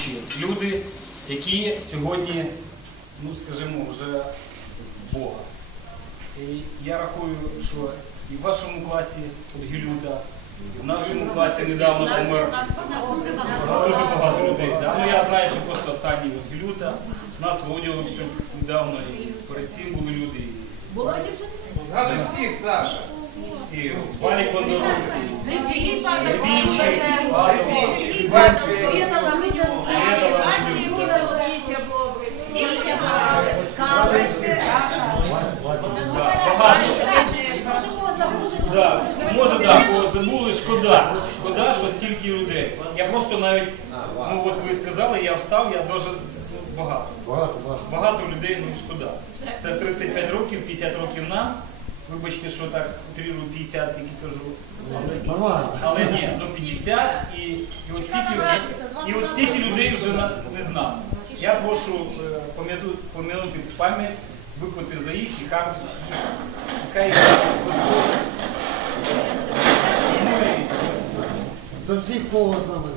слідуючі люди, які сьогодні, ну скажімо, вже Бога. І я рахую, що і в вашому класі от Гілюта, і в нашому класі недавно помер дуже багато людей. Да? Ну я знаю, що просто останній от Гілюта, у нас Володя Олексюк недавно, і перед цим були люди. і Згадуй всіх, Саша. І Валік Бондарук, Грибінчик, Грибінчик, забули, шкода. Шкода, що стільки людей. Я просто навіть, ну от ви сказали, я встав, я дуже ну, багато. Багато, багато. Багато людей, ну шкода. Це 35 років, 50 років нам. Вибачте, що так утрирую 50, тільки кажу. Але ні, до 50 і, і от стільки, і от стільки людей вже на- не знав. Я прошу е, пом'янути пам'ять, випити за їх і хай, хай За всіх кого з нами.